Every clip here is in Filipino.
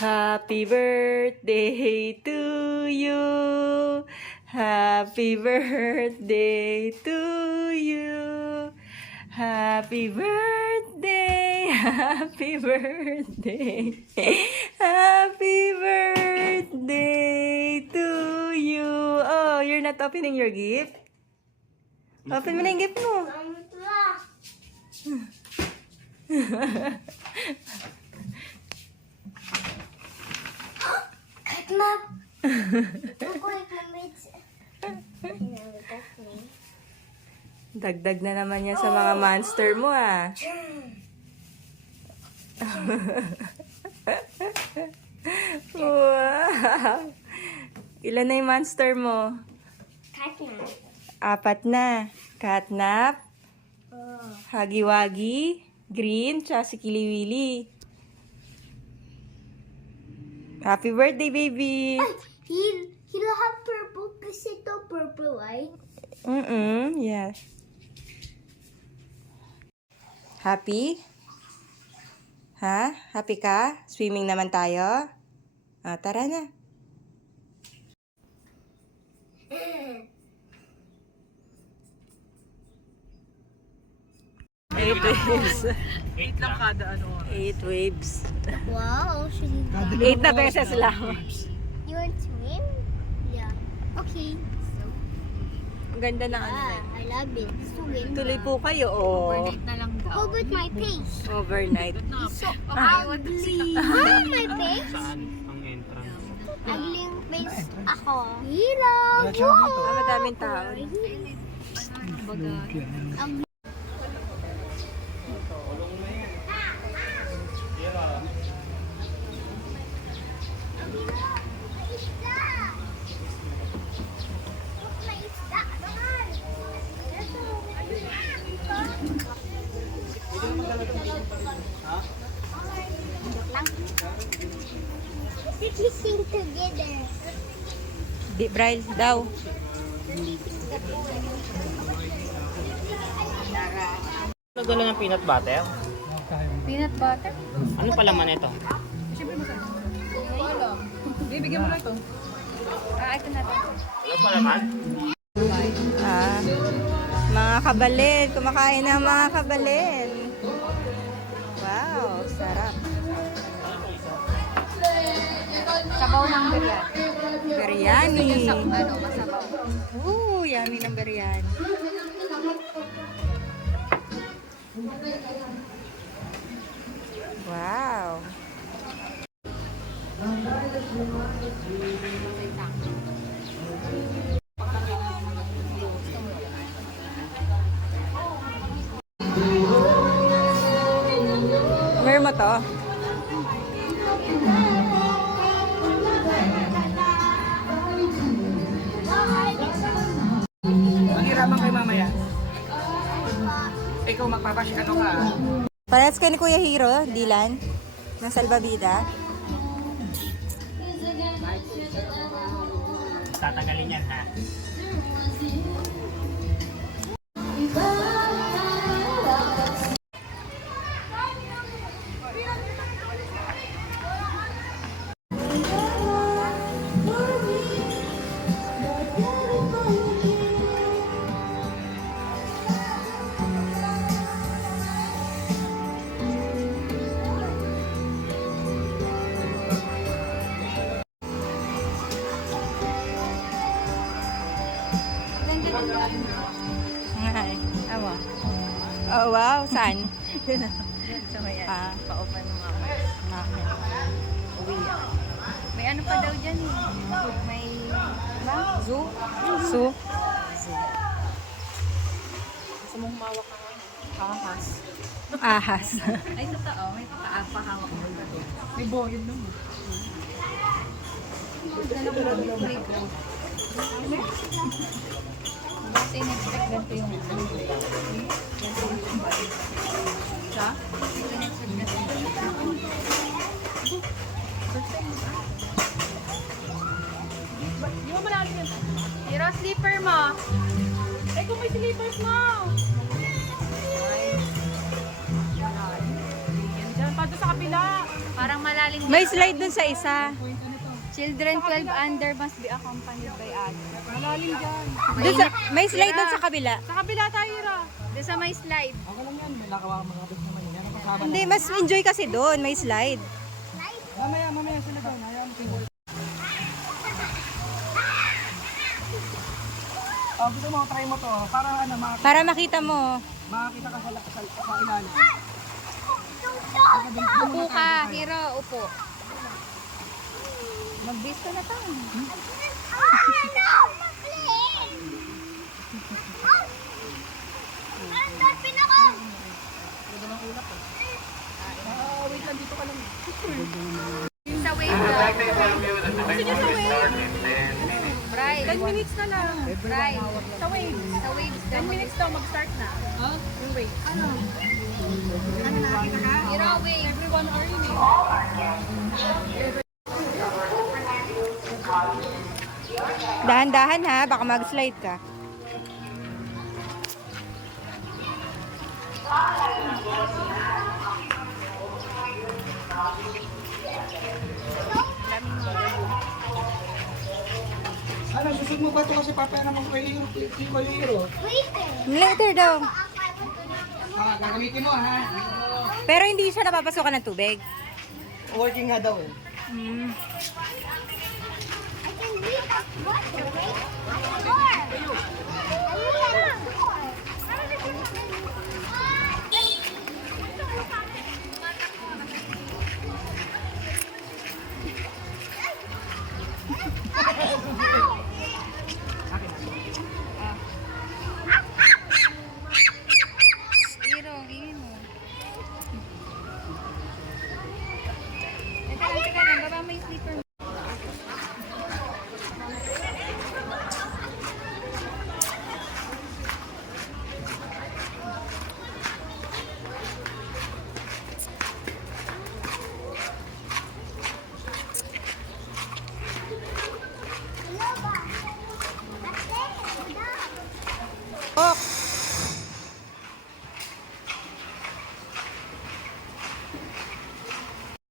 Happy birthday to you. Happy birthday to you. Happy birthday. Happy birthday. Happy birthday to you. Oh, you're not opening your gift? Open mo na yung gift mo. Mom. Dagdag na naman yan sa mga monster mo ah. Wow! Ilan na yung monster mo? Catnap. 4 na. Catnap, Huggy-Wuggy, Green, tsaka si Kili-Willy. Happy birthday, baby! He'll have purple kasi ito purple, right? Yes. Happy? Ha? Happy ka? Swimming naman tayo? Ah, tara na. Eight waves. 8 lang kada ano. 8 waves. Wow, actually. 8 na beses lang. You want to swim? Yeah. Okay. So, Ang ganda ng ano na. I love it. Swim. Tuloy po kayo, oh. Overnight na lang daw. How about my face? Overnight. So ugly. Ah, my face? Saan ang entrance? Ugly yung face ako. Hirap. Ah, madaming tao. Kissing together. Di, Braille, daw. Nagdala ng peanut butter? Peanut butter? Ano pala man ito? Siyempre masarap. Wala. Bibigyan mo na ito. Ito na ito. Ano pala man? Ah, mga kabalin. Kumakain na mga kabalin. Wow, sarap. Sabaw ng biryani. Biryani. Masabaw. Ooh, yummy ng biryani. Wow. Meron mo to? Maghiraman kayo mamaya. Ikaw magpapash ano ka? Parehas kayo ni Kuya Hiro, Dylan, ng Salbabida. Tatagalin yan ha? Ay, awa. Oh, wow. Saan? So may Ah, pa-open mo nga. uwi. May ano pa daw dyan eh. May Zoo? Zoo? gusto mong mawak ng ahas. Ahas. Ay, totoo. May pahawak mo ba doon? May boyod naman. Dala ko lang yung playground. Kasi in-expect ganito yung sa? In-expect ganito. Di mo malaki yan? Hero, slipper mo. Ay, kung may slippers mo. Ay. Yan dyan. Pa doon sa kabila. Parang malalim. May slide dun sa isa. Children 12 under must be accompanied by adults. Malalim dyan. Dun sa, may slide dun sa kabila. Sa kabila tayo, Ra. Doon sa may slide. Okay lang yan, may nakawa mga kapit naman yan. Ang kasama Hindi, mas enjoy kasi doon. May slide. mamaya sila doon. Hayaan mo sila. Oh, gusto mo, try mo to. Para ano, Para makita mo. makakita ka sa ilalim. Upo ka, Hero. Upo. Mag-bis ka na tayo. Wait lang, dito ka lang. Sa wave daw. Gusto niyo sa wave? Bright. 10 minutes na lang. Bright. Sa wave. Sa waves daw. 10 minutes daw mag-start na. Yung wave. Ano nakakita ka? Hero, wave. Everyone are in it. Dahan-dahan ha, baka mag-slide ka. Ano, susod mo ba ito kasi papaya naman ko yung hero? Later daw. Gagamitin mo ha. Pero hindi siya napapasukan ng tubig. Working nga daw eh. Hero, ingin mo. Teka lang. Baba mo yung slipper mo. Oh,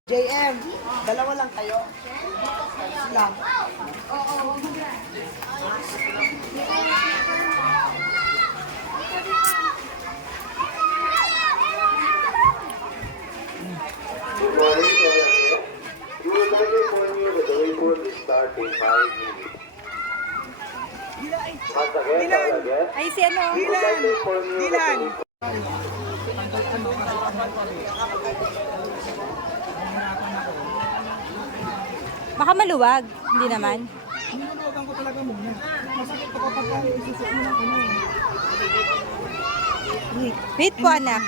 JM, dalawa lang kayo. Lang. Good morning, we would like to inform you that the wait will start in 5 minutes. Once again, ay si ano. we would like to inform you that the wait Baka maluwag. Hindi naman. Hinulugan ko talaga muna. Masakit ko kapag isusok mo ng ano. Wait po, anak.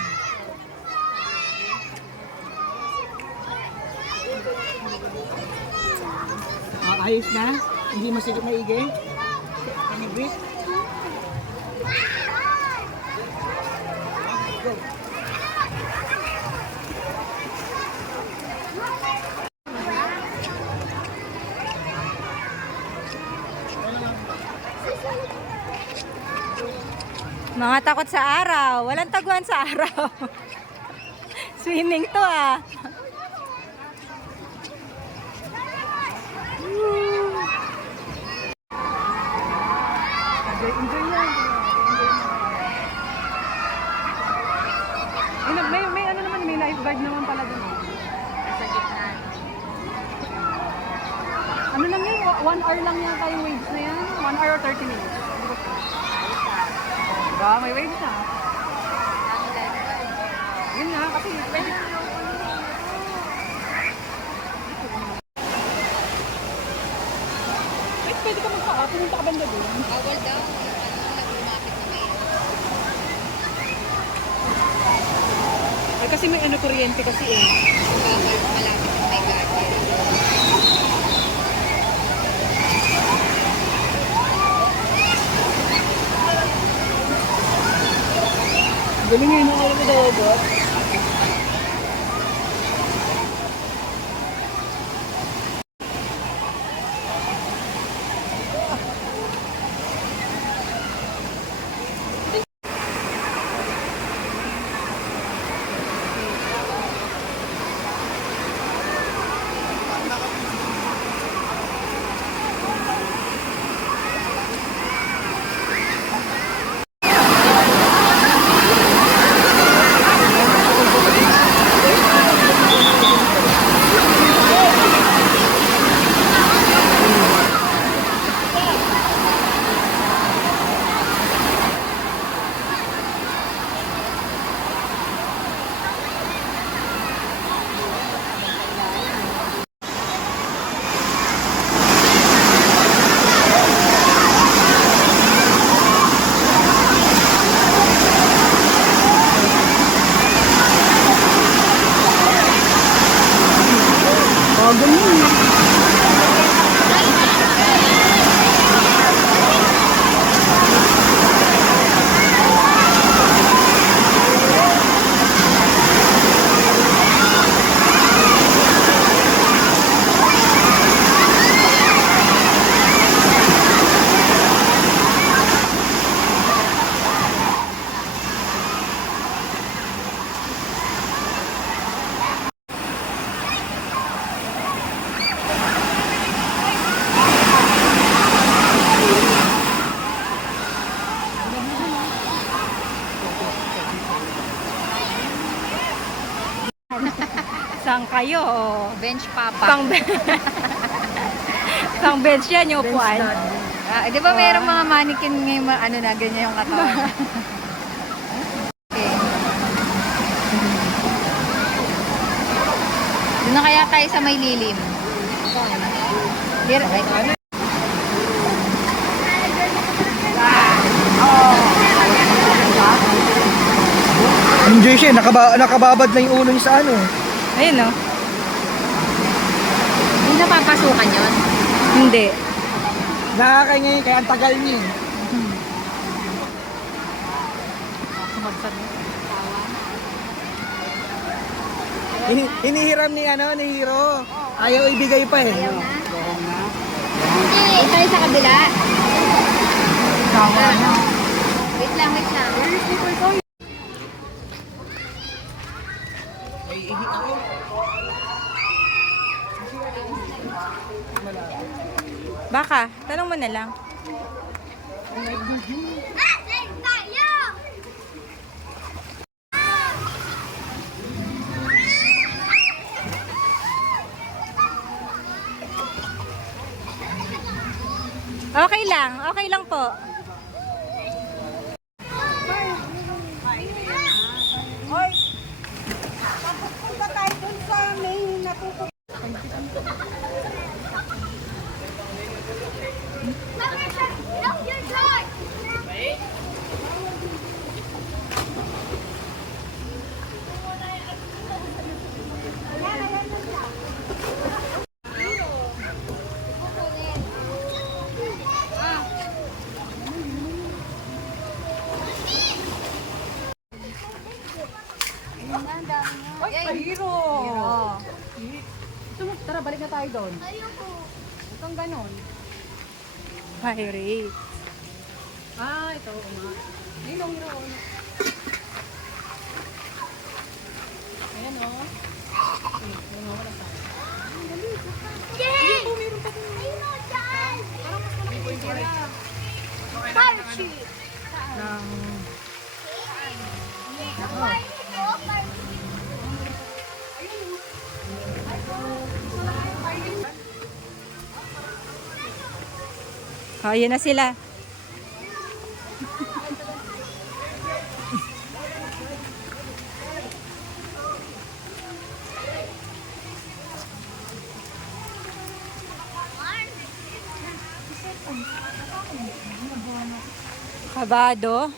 Ayos na? Hindi masikip na igay? Can you breathe? Mga takot sa araw. Walang taguan sa araw. Swimming to ah. Enjoy yan. May ano naman, may lifeguard naman pala dun. Sa gitna. Ano lang yan? 1 hour lang yan yung waves na yan. 1 hour or 30 minutes. Diba? May waves na. Yun nga, kasi pwede pwede ka magpaka, pumunta ka banda doon. Bawal daw. Nag-lumapit na kayo. Ay, kasi may ano, kuryente kasi eh. Bawal malapit na may garden. Galing yun, nakala ko daw ba? bagal yun. Saan kayo? Bench papa. Pang, pang bench yan yung upuan. Di ba mayroong mga mannequin ngayon, ano na, ganyan yung katawan. Okay. Doon na kaya tayo sa may lilim. Here, ay, Enjoy siya, nakababad na yung ulo niya sa ano. Ayun, no? hindi napapasukan yun. Hindi. Nakakanya yun, kaya ang tagal niya. Hinihiram ni Hiro. Ayaw ibigay pa eh. Hindi, tayo sa kabila. Kawa na. Wait lang. Baka, tanong mo na lang. Okay lang po. Hero. Tara, balik na tayo doon. Huwag kang ganon. Pirate. Ito. Ayun ang hero. Ayan o. Oh, yun na sila. Kabado.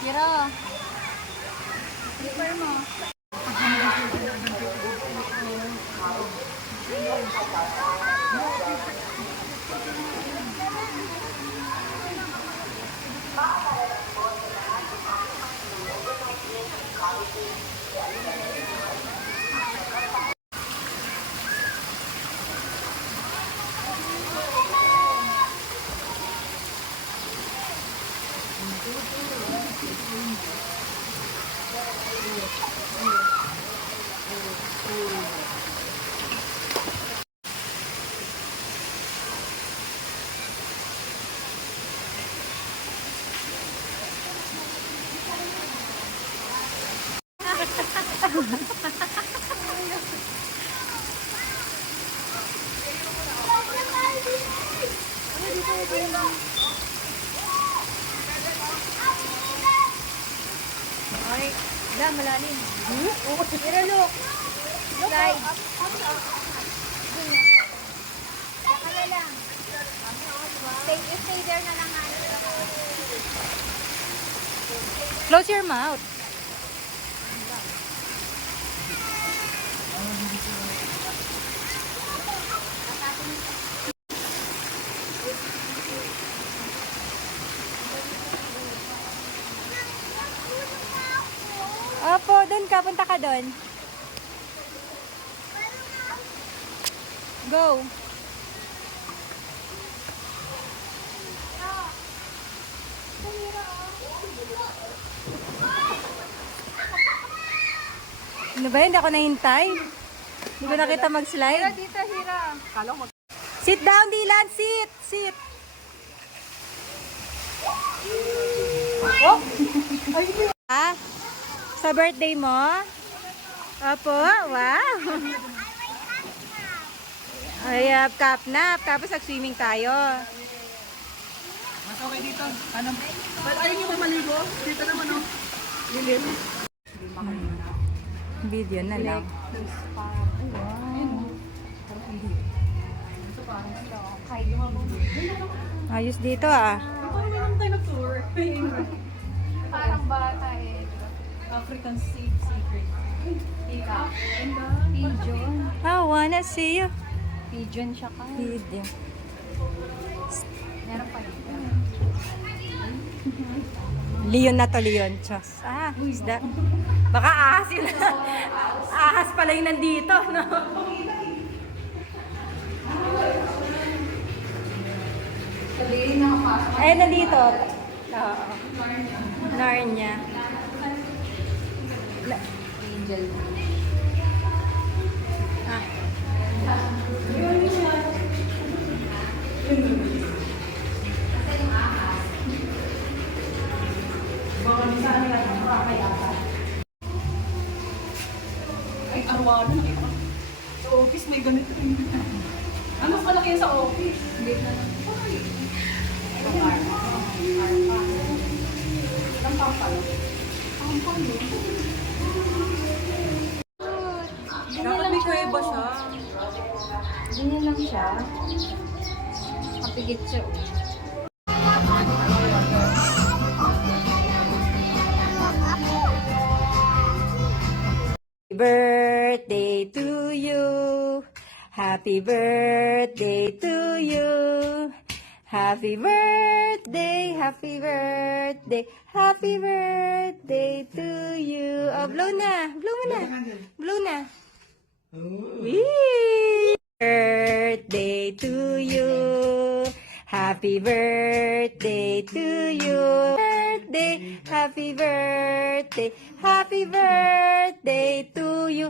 Hero. Ay, malalim. Pero look. Slide. Stay there na lang. Close your mouth. Opo, doon ka. Punta ka doon. Go. Ano ba yun? Hindi ako nahintay. Hindi ko nakita mag-slide. Dito, Hira. Sit down, Dylan. Sit. Sit. Ah, sa birthday mo? Opo, wow. Ay, nap. Tapos nag-swimming tayo. Mas okay dito. Ano? Well, ayaw niyo ba maligo? Dito naman oh. Lilim. Video na lang. Ayos dito ah. Parang tayo nag-tour. Parang bata eh. African secret. Pigeon. I wanna see you. Pigeon siya ka. Video. Meron pa dito. Leon na to, Leon. Diyos. Ah, isda. Baka ahas yun. Ahas pala yung nandito, no? Ay, nandito. Oo. Narnia. Angel. Ah. Ay, arwado. Nakita ko. Sa office may ganito rin. Ano mas malaki yan sa office? Hindi na lang. Ilang pampal? Pampal yun. Dapat may kuweba siya. Ganyan lang siya. Kapigit siya. Birthday to you. Happy birthday to you. Happy birthday, happy birthday, happy birthday to you. Oh, blow na. Blow mo na. Blow na. Wee! Birthday to you. Happy birthday to you. Birthday, happy birthday to you.